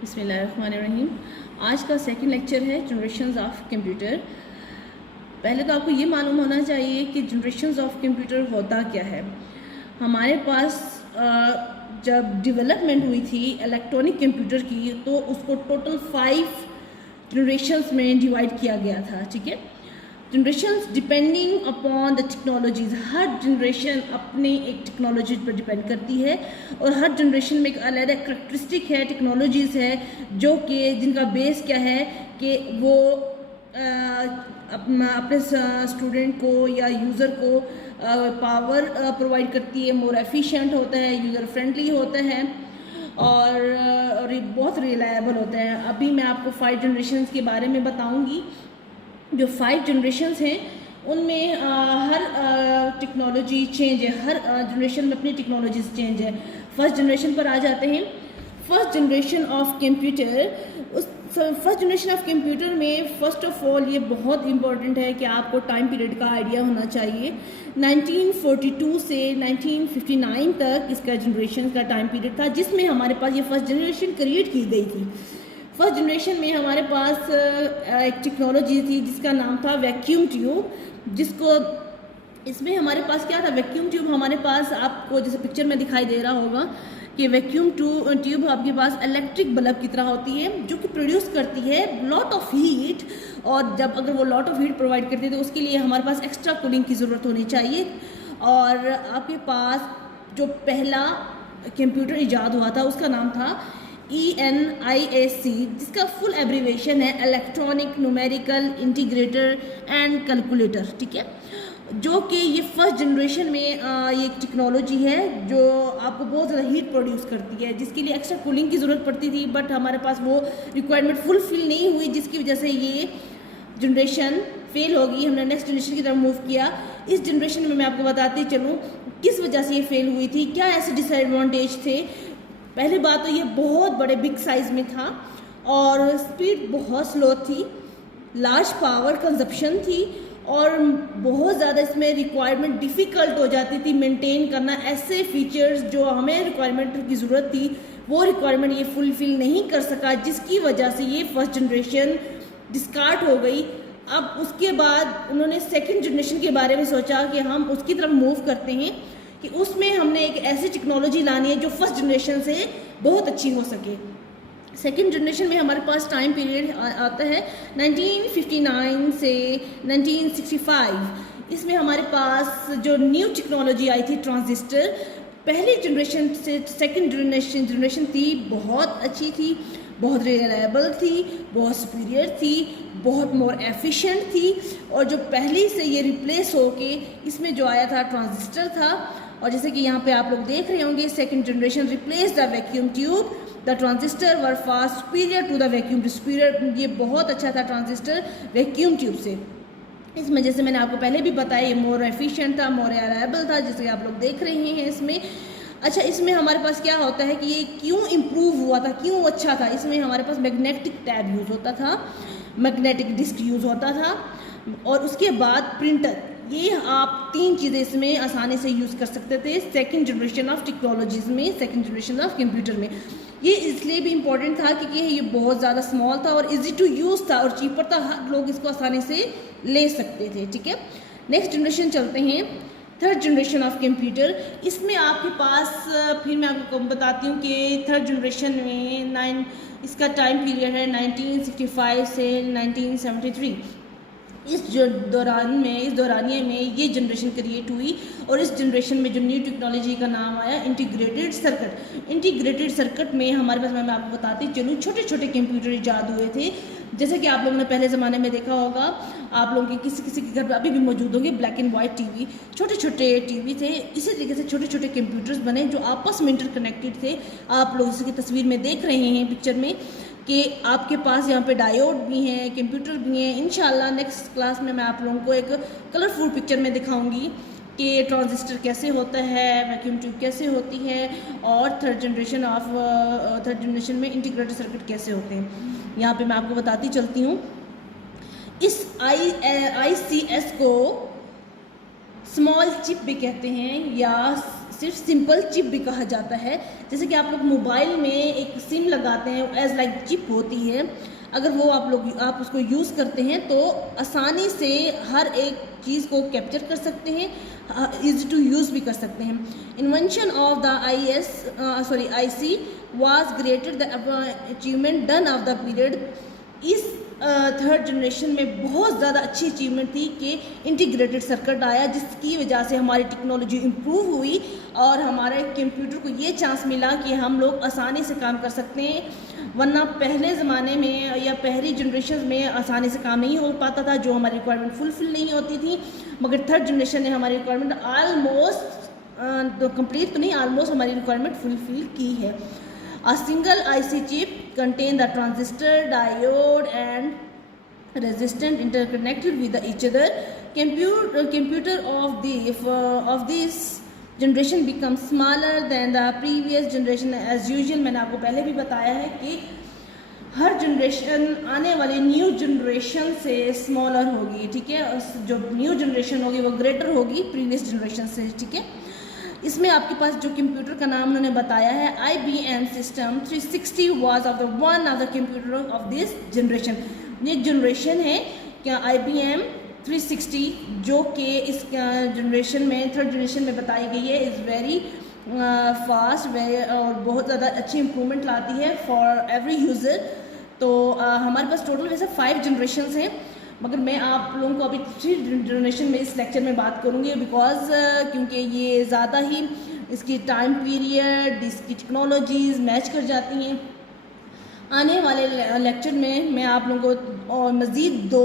बिस्मिल्लाहिर्रहमानिर्रहीम। आज का सेकंड लेक्चर है जनरेशंस ऑफ कंप्यूटर। पहले तो आपको ये मालूम होना चाहिए कि जनरेशंस ऑफ कंप्यूटर होता क्या है। हमारे पास जब डेवलपमेंट हुई थी इलेक्ट्रॉनिक कंप्यूटर की, तो उसको टोटल 5 जनरेशंस में डिवाइड किया गया था। ठीक है, generations depending upon the technologies. Her generation अपने एक टेक्नोलॉजी पर डिपेंड करती है और हर जनरेशन में एक अलग करेक्टरिस्टिक है, टेक्नोलॉजीज है जो कि जिनका बेस क्या है कि वो अपने स्टूडेंट को या यूज़र को पावर प्रोवाइड करती है, मोर एफिशिएंट होता है, यूज़र फ्रेंडली होता है और ये बहुत रिलायबल होता है। अभी मैं आपको 5 जनरेशन्स के बारे में बताऊंगी। जो 5 जनरेशन्स हैं उनमें हर टेक्नोलॉजी चेंज है, हर जनरेशन में अपनी टेक्नोलॉजीज चेंज है। फर्स्ट जनरेशन पर आ जाते हैं। First generation of computer. उस फर्स्ट जनरेशन ऑफ कंप्यूटर में फर्स्ट ऑफ ऑल ये बहुत इंपॉर्टेंट है कि आपको टाइम पीरियड का आइडिया होना चाहिए। 1942 से 1959 तक इसका जनरेशन का टाइम पीरियड था, जिसमें हमारे पास ये फर्स्ट जनरेशन क्रिएट की गई थी। फर्स्ट जनरेशन में हमारे पास एक टेक्नोलॉजी थी जिसका नाम था वैक्यूम ट्यूब, जिसको इसमें हमारे पास क्या था, वैक्यूम ट्यूब हमारे पास आपको जैसे पिक्चर में दिखाई दे रहा होगा कि वैक्यूम ट्यूब आपके पास इलेक्ट्रिक बल्ब की तरह होती है जो कि प्रोड्यूस करती है लॉट ऑफ हीट। और जब अगर वो लॉट ऑफ हीट प्रोवाइड करती है तो उसके लिए हमारे पास एक्स्ट्रा कूलिंग की ज़रूरत होनी चाहिए। और आपके पास जो पहला कंप्यूटर ईजाद हुआ था उसका नाम था ENIAC, जिसका फुल एब्रीवेशन है electronic numerical integrator and calculator. ठीक है, जो कि ये फर्स्ट जनरेशन में ये एक टेक्नोलॉजी है जो आपको बहुत ज़्यादा हीट प्रोड्यूस करती है, जिसके लिए एक्स्ट्रा कूलिंग की ज़रूरत पड़ती थी, बट हमारे पास वो रिक्वायरमेंट फुलफिल नहीं हुई, जिसकी वजह से ये जनरेशन फेल होगी। हमने नेक्स्ट जनरेशन की तरफ मूव किया। इस जनरेशन में मैं आपको बताती चलूँ किस वजह से ये फेल हुई थी, क्या ऐसे डिसएडवांटेज थे। पहली बात तो ये बहुत बड़े बिग साइज़ में था और स्पीड बहुत स्लो थी, लार्ज पावर कंजप्शन थी और बहुत ज़्यादा इसमें रिक्वायरमेंट डिफ़िकल्ट हो जाती थी मेंटेन करना। ऐसे फीचर्स जो हमें रिक्वायरमेंट की ज़रूरत थी वो रिक्वायरमेंट ये फुलफिल नहीं कर सका, जिसकी वजह से ये फर्स्ट जनरेशन डिस्कार्ड हो गई। अब उसके बाद उन्होंने सेकंड जनरेशन के बारे में सोचा कि हम उसकी तरफ मूव करते हैं, कि उसमें हमने एक ऐसी टेक्नोलॉजी लानी है जो फर्स्ट जनरेशन से बहुत अच्छी हो सके। सेकेंड जनरेशन में हमारे पास टाइम पीरियड आता है 1959 से 1965। इसमें हमारे पास जो न्यू टेक्नोलॉजी आई थी ट्रांजिस्टर, पहली जनरेशन से सेकेंड जनरेशन थी बहुत अच्छी थी, बहुत रिलायबल थी, बहुत सुपीरियर थी, बहुत मोर एफिशिएंट थी। और जो पहली से ये रिप्लेस होके इसमें जो आया था ट्रांजिस्टर था। और जैसे कि यहाँ पे आप लोग देख रहे होंगे, second generation replace the vacuum tube, the transistor were far superior to the vacuum superior. ये बहुत अच्छा था ट्रांजिस्टर वैक्यूम ट्यूब से। इसमें जैसे मैंने आपको पहले भी बताया ये मोर एफिशिएंट था, मोर रिलायबल था, जैसे आप लोग देख रहे हैं इसमें। अच्छा, इसमें हमारे पास क्या होता है कि ये क्यों इम्प्रूव हुआ था, क्यों अच्छा था। इसमें हमारे पास मैग्नेटिक टैब यूज़ होता था, मैग्नेटिक डिस्क यूज़ होता था और उसके बाद प्रिंटर। ये आप 3 चीज़ें इसमें आसानी से यूज़ कर सकते थे सेकंड जनरेशन ऑफ टेक्नोलॉजीज़ में, सेकंड जनरेशन ऑफ कंप्यूटर में। ये इसलिए भी इम्पॉर्टेंट था क्योंकि ये बहुत ज़्यादा स्मॉल था और इजी टू यूज़ था और चीपर था, हर लोग इसको आसानी से ले सकते थे। ठीक है, नेक्स्ट जनरेशन चलते हैं, थर्ड जनरेशन ऑफ कंप्यूटर। इसमें आपके पास फिर मैं आपको बताती हूँ कि थर्ड जनरेशन में इसका टाइम पीरियड है 1965 से 1973। इस दौरानिए में ये जनरेशन क्रिएट हुई और इस जनरेशन में जो न्यू टेक्नोलॉजी का नाम आया इंटीग्रेटेड सर्किट। इंटीग्रेटेड सर्किट में हमारे पास, मैं आपको बताती चलूँ, छोटे छोटे कंप्यूटर ईजाद हुए थे। जैसे कि आप लोगों ने पहले ज़माने में देखा होगा, आप लोगों के किसी के घर पर अभी भी मौजूद होंगे ब्लैक एंड वाइट टीवी, छोटे छोटे टीवी थे। इसी तरीके से छोटे छोटे कंप्यूटर्स बने जो आपस में इंटरकनेक्टेड थे। आप लोग इसकी तस्वीर में देख रहे हैं पिक्चर में कि आपके पास यहाँ पे डायोड भी हैं, कंप्यूटर भी हैं। इंशाल्लाह नेक्स्ट क्लास में मैं आप लोगों को एक कलरफुल पिक्चर में दिखाऊंगी कि ट्रांजिस्टर कैसे होता है, वैक्यूम ट्यूब कैसे होती है और थर्ड जनरेशन में इंटीग्रेटेड सर्किट कैसे होते हैं। यहाँ पे मैं आपको बताती चलती हूँ। इस ICS को स्मॉल चिप भी कहते हैं या सिर्फ सिंपल चिप भी कहा जाता है। जैसे कि आप लोग मोबाइल में एक सिम लगाते हैं, एज लाइक चिप होती है, अगर वो आप उसको यूज़ करते हैं तो आसानी से हर एक चीज़ को कैप्चर कर सकते हैं, इजी टू यूज़ भी कर सकते हैं। Invention of the IC was greatest the achievement done of the period. इस थर्ड जनरेशन में बहुत ज़्यादा अच्छी अचीवमेंट थी कि इंटीग्रेटेड सर्किट आया, जिसकी वजह से हमारी टेक्नोलॉजी इम्प्रूव हुई और हमारे कंप्यूटर को ये चांस मिला कि हम लोग आसानी से काम कर सकते हैं। वरना पहले ज़माने में या पहली जनरेशन में आसानी से काम नहीं हो पाता था, जो हमारी रिक्वायरमेंट फुलफिल नहीं होती थी। मगर थर्ड जनरेशन ने हमारी रिक्वायरमेंट ऑलमोस्ट तो कंप्लीट तो नहीं, ऑलमोस्ट हमारी रिक्वायरमेंट फुलफिल की है। A single IC chip contain the transistor, diode and resistor interconnected with each other. Computer of this generation becomes smaller than the previous generation as usual। मैंने आपको पहले भी बताया है कि हर जनरेशन आने वाली न्यू जनरेशन से स्मॉलर होगी, ठीक है। जो न्यू जनरेशन होगी वो ग्रेटर होगी प्रीवियस जनरेशन से, ठीक है। इसमें आपके पास जो कंप्यूटर का नाम उन्होंने बताया है IBM system 360 was of the one of the computer of this generation. ये जनरेशन है क्या IBM 360, जो कि इस जनरेशन में थर्ड जनरेशन में बताई गई है, इज़ वेरी फास्ट और बहुत ज़्यादा अच्छी इंप्रूवमेंट लाती है फॉर एवरी यूज़र। तो हमारे पास टोटल वैसे 5 जनरेशन्स हैं, मगर मैं आप लोगों को अभी 3 जनरेशन में इस लेक्चर में बात करूँगी, बिकॉज क्योंकि ये ज़्यादा ही इसकी टाइम पीरियड, इसकी टेक्नोलॉजीज़ मैच कर जाती हैं। आने वाले लेक्चर में मैं आप लोगों को और मज़ीद 2